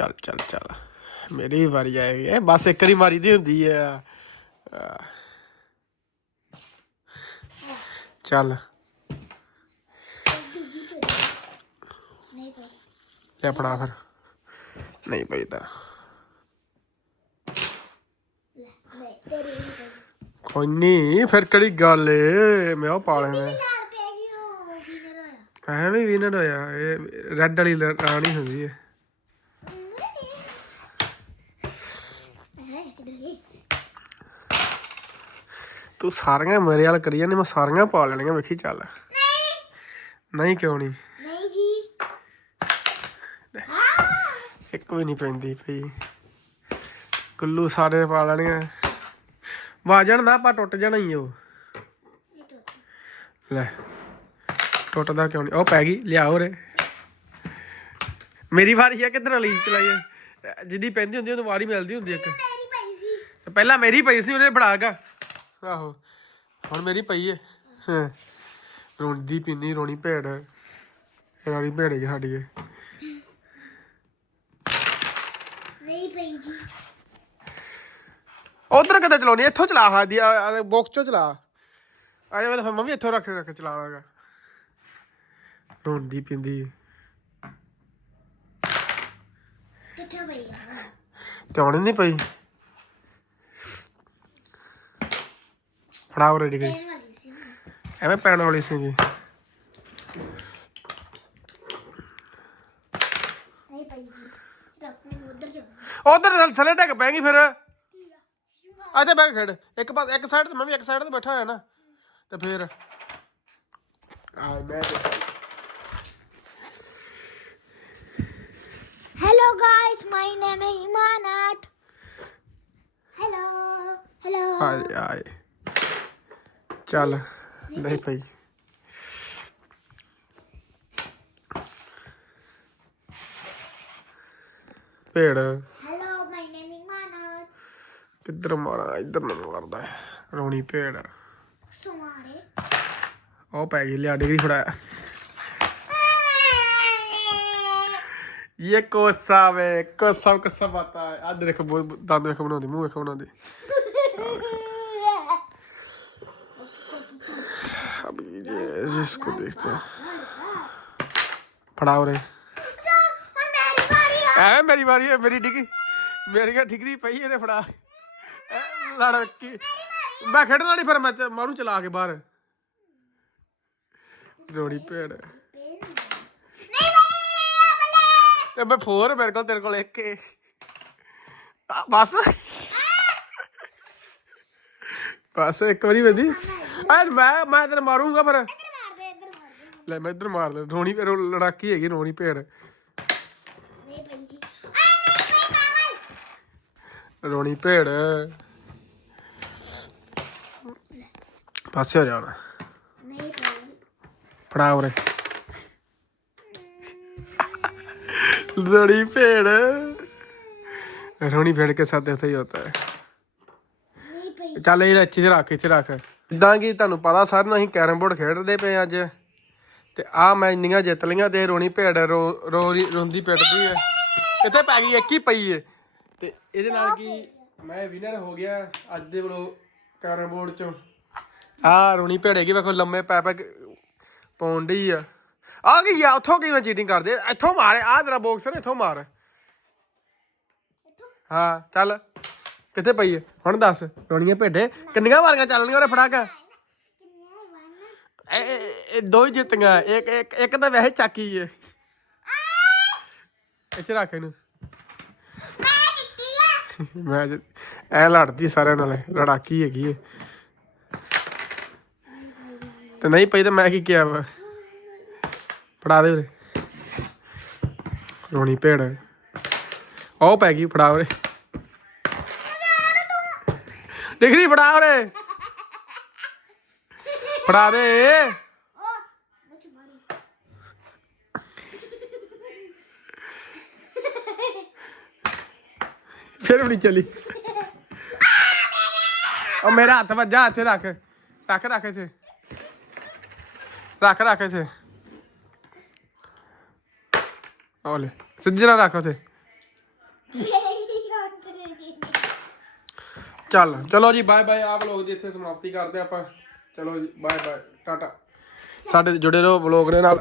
ਚੱਲ ਚੱਲ ਚੱਲ। ਮੇਰੀ ਵਾਰੀ ਆਏਗੀ ਇਹ ਬਸ ਇੱਕ ਵਾਰੀ ਮਾਰੀ ਦੀ ਹੁੰਦੀ ਹੈ ਆ। ਚੱਲ। ਲੈ ਫੜਾ ਫਿਰ। ਨਹੀਂ ਪਈ ਤਾਂ। ਕੋਈ ਨਹੀਂ ਫਿਰ ਕਿਹੜੀ ਗੱਲ ਏ? ਮੈਂ ਉਹ ਪਾ ਲੈਣਾ। ਐਵੇਂ ਵਿਨਰ ਹੋਇਆ। ਇਹ ਰੈੱਡ ਵਾਲੀ ਰਾਣੀ ਹੁੰਦੀ ਹੈ ਤੂੰ ਸਾਰੀਆਂ ਮੇਰੇ ਵਾਲ ਕਰੀ ਜਾਂਦੀ ਮੈਂ ਸਾਰੀਆਂ ਪਾ ਲੈਣੀਆਂ ਵੇਖੀ ਚੱਲ। ਨਹੀਂ ਨਹੀਂ ਕਿਉਂ ਨਹੀਂ? ਨਹੀਂ ਜੀ। ਹਾਂ। ਇੱਕ ਵੀ ਨਹੀਂ ਪੈਂਦੀ ਪਈ। ਕੁੱਲੂ ਸਾਰੇ ਪਾ ਲੈਣੀਆਂ। ਵਾਜਣ ਦਾ ਆਪਾਂ ਟੁੱਟ ਜਾਣਾ ਹੀ ਉਹ ਲੈ ਟੁੱਟਦਾ ਕਿਉਂ ਨਹੀਂ? ਉਹ ਪੈ ਗਈ ਲਿਆਓ ਰੇ ਮੇਰੀ ਵਾਰੀ ਆ ਕਿੱਧਰ ਲਈ ਚਲਾਈ ਆ? ਜਿਹਦੀ ਪੈਂਦੀ ਹੁੰਦੀ ਉਹਨੂੰ ਵਾਰੀ ਮਿਲਦੀ ਹੁੰਦੀ ਇੱਕ। ਪਹਿਲਾਂ ਮੇਰੀ ਪਈ ਸੀ ਉਹਨੇ ਬੜਾਗਾ ਆਹੋ ਹੁਣ ਮੇਰੀ ਪਈ ਹੈ ਹਾਂ ਰੋਂਦੀ ਪਿੰਨੀ ਰੋਣੀ ਭੇੜ ਰਾਣੀ ਭੇੜ ਹੈ ਸਾਡੀ ਇਹ ਨਹੀਂ ਪਈ ਜੀ। ਉਧਰ ਕਿਤੇ ਚਲਾਉਣੀ ਇੱਥੋਂ ਚਲਾ ਹਾਦੀ ਬਾਕਸ ਚੋਂ ਚਲਾ। ਆ ਜਾ ਮੈਂ ਮੰਮੀ ਇੱਥੋਂ ਰੱਖ ਰੱਖ ਚਲਾਵਾਂਗਾ ਰੋਂਦੀ ਪਿੰਦੀ ਕਿੱਥੇ ਪਈ ਆ? ਤੇ ਹੁਣ ਨਹੀਂ ਪਈ। ਫੜਾਓ ਰੈਡੀ ਸੀ ਐਵੇਂ ਪੈਣ ਵਾਲੀ ਪਈ ਜੀ ਉਧਰ ਥੱਲੇ ਟੱਕ ਪੈਂਗੀ ਫਿਰ। ਤੇ ਬੈਗ ਖੜ ਇੱਕ ਪਾਸ ਇੱਕ ਸਾਈਡ ਤੇ ਮੈਂ ਵੀ ਇੱਕ ਸਾਈਡ ਤੇ ਬੈਠਾ ਹੋਇਆ ਨਾ। ਤੇ ਫਿਰ ਆ ਮੈਂ Hello guys, my name is Imanat. Hello, hello. ਆਏ। ਚੱਲ ਨਹੀਂ ਪਈ ਭੇੜ Hello, my name is Imanat. ਕਿੱਧਰ ਮਾਰਾਂ ਇੱਧਰ ਨੂੰ ਮਾਰਦਾ। ਰੋਣੀ ਭੇੜ Sumare. ਉਹ ਪੈ ਗਈ ਲਿਆ ਡਿਗਰੀ ਫੜਾਇਆ ਇਹ ਕੋਸਾ ਵੇ ਕੋਸਾ ਕੋਸਾ ਬਾਤਾ ਆ ਦੇਖ ਦੰਦ ਵੇਖ ਬਣਾਉਂਦੀ ਮੂੰਹ ਵੇਖ ਬਣਾਉਂਦੀ ਬਸ ਇਸ ਕੋ ਦੇਖਦੇ ਹਾਂ ਫੜਾਓ ਰੇ ਐਵੇਂ ਮੇਰੀ ਵਾਰੀ ਹੈ ਮੇਰੀ ਡਿੱਗੀ ਮੇਰੀ ਕਾ ਠਿਕਰੀ ਪਈ ਇਹਨੇ ਫੜਾ ਲੜਕੀ ਮੈਂ ਖੇਡਣਾ ਨਹੀਂ ਫਿਰ ਮੈਂ ਮਾਰੂ ਚਲਾ ਕੇ ਬਾਹਰ ਰੋੜੀ ਭੇੜ ਤੇ ਮੈਂ ਫੋਰ ਮੇਰੇ ਕੋਲ ਤੇਰੇ ਕੋਲ ਇੱਕ ਏ ਬਸ ਬਸ ਇੱਕ ਵਾਰੀ ਬੰਦੀ ਐ ਮੈਂ ਮੈਂ ਤੇਰੇ ਮਾਰੂੰਗਾ ਪਰ ਲੈ ਮੈਂ ਇੱਧਰ ਮਾਰ ਲੈ। ਰੋਣੀ ਫਿਰ ਲੜਾਕੀ ਹੈਗੀ ਰੋਣੀ ਭੇੜ ਨਹੀਂ ਭਾਈ ਜੀ। ਆ ਮੇਰੇ ਕੋਲ ਰੋਣੀ ਭੇੜ ਪਾਸੇ ਹੋ ਜਾਣਾ ਨਹੀਂ ਫੜਾ ਉਰੇ। ਰੋਣੀ ਭੇੜ ਰੋਣੀ ਭੇੜ ਕੇ ਸਾਥ ਇੱਥੇ ਹੀ ਹੁੰਦਾ ਹੈ। ਚੱਲ ਇਹ ਇੱਥੇ ਰੱਖ ਇੱਥੇ ਰੱਖ। ਇਦਾਂ ਕੀ ਤੁਹਾਨੂੰ ਪਤਾ ਸਾਰਿਆਂ ਨੂੰ ਅਸੀਂ ਕੈਰਮ ਬੋਰਡ ਖੇਡਦੇ ਪਏ ਅੱਜ। ਤੇ ਆ ਮੈਂ ਇੰਨੀਆਂ ਜਿੱਤ ਲਈਆਂ ਤੇ ਰੋਣੀ ਭੇੜ ਰੋਂਦੀ ਪਿੱਟਦੀ ਹੈ ਇੱਥੇ ਪੈ ਗਈ? ਇੱਕ ਹੀ ਪਈ ਹੈ ਤੇ ਇਹਦੇ ਨਾਲ ਕੀ? ਮੈਂ ਵਿਨਰ ਹੋ ਗਿਆ ਅੱਜ ਦੇ ਵੱਲੋਂ ਕੈਰਮ ਬੋਰਡ ਚੋਂ। ਆ ਰੋਣੀ ਭੇੜੇਗੀ ਵੇਖੋ, ਲੰਮੇ ਪੈ ਪੈ ਪੌਂਡੀ ਆ। ਆ ਗਈ ਆ, ਉੱਥੋਂ ਕਿਵੇਂ ਚੀਟਿੰਗ ਕਰਦੇ ਇੱਥੋਂ ਮਾਰ, ਆ ਤੇਰਾ ਬਾਕਸ ਇੱਥੋਂ ਮਾਰ। ਹਾਂ, ਚੱਲ। ਕਿੱਥੇ ਪਈ ਹੈ ਹੁਣ ਦੱਸ, ਰੋਣੀਆਂ ਭੇਡੇ। ਕਿੰਨੀਆਂ ਵਾਰੀਆਂ ਚੱਲਣੀਆਂ ਉਹਰੇ ਫੜਾ ਇਹ ਇਹ ਦੋ ਹੀ ਜਿੱਤੀਆਂ। ਇੱਕ ਇੱਕ ਇੱਕ ਤਾਂ ਵੈਸੇ ਚਾਕੀ ਏ। ਇੱਥੇ ਰੱਖ ਇਹਨੂੰ। ਮੈਂ ਜਿੱਤੀ ਐ ਲੜਦੀ ਸਾਰਿਆਂ ਨਾਲ। ਲੜਾਕੀ ਹੈਗੀ ਏ। ਤੇ ਨਹੀਂ ਪਈ ਤਾਂ ਮੈਂ ਕੀ ਕਿਹਾ ਵਾ? ਫੜਾ ਦੇ ਉਰੇ। ਰੋਣੀ ਭੇੜ। ਉਹ ਪੈ ਗਈ ਫੜਾ ਉਰੇ। ਦੇਖ ਰਹੀ ਫੜਾ ਉਰੇ। ਫੜਾ ਦੇ। ਫਿਰ ਵੀ ਚਲੀ। ਉਹ ਮੇਰਾ ਹੱਥ ਵੱਜਾ, ਇੱਥੇ ਰੱਖ। ਰੱਖ ਰੱਖ ਇੱਥੇ। ਰੱਖ ਰੱਖ ਇੱਥੇ। ਓਲੇ ਸਿੱਧੀ ਨਾ ਰੱਖ ਉੱਥੇ। ਚੱਲ, ਚਲੋ ਜੀ ਬਾਏ ਬਾਏ ਆਪ ਲੋਕ ਦੀ ਇੱਥੇ ਸਮਾਪਤੀ ਕਰਦੇ ਆਪਾਂ। ਚਲੋ ਜੀ ਬਾਏ ਬਾਏ ਟਾਟਾ। ਸਾਡੇ ਜੁੜੇ ਰਹੋ ਵਲੋਗ ਦੇ ਨਾਲ।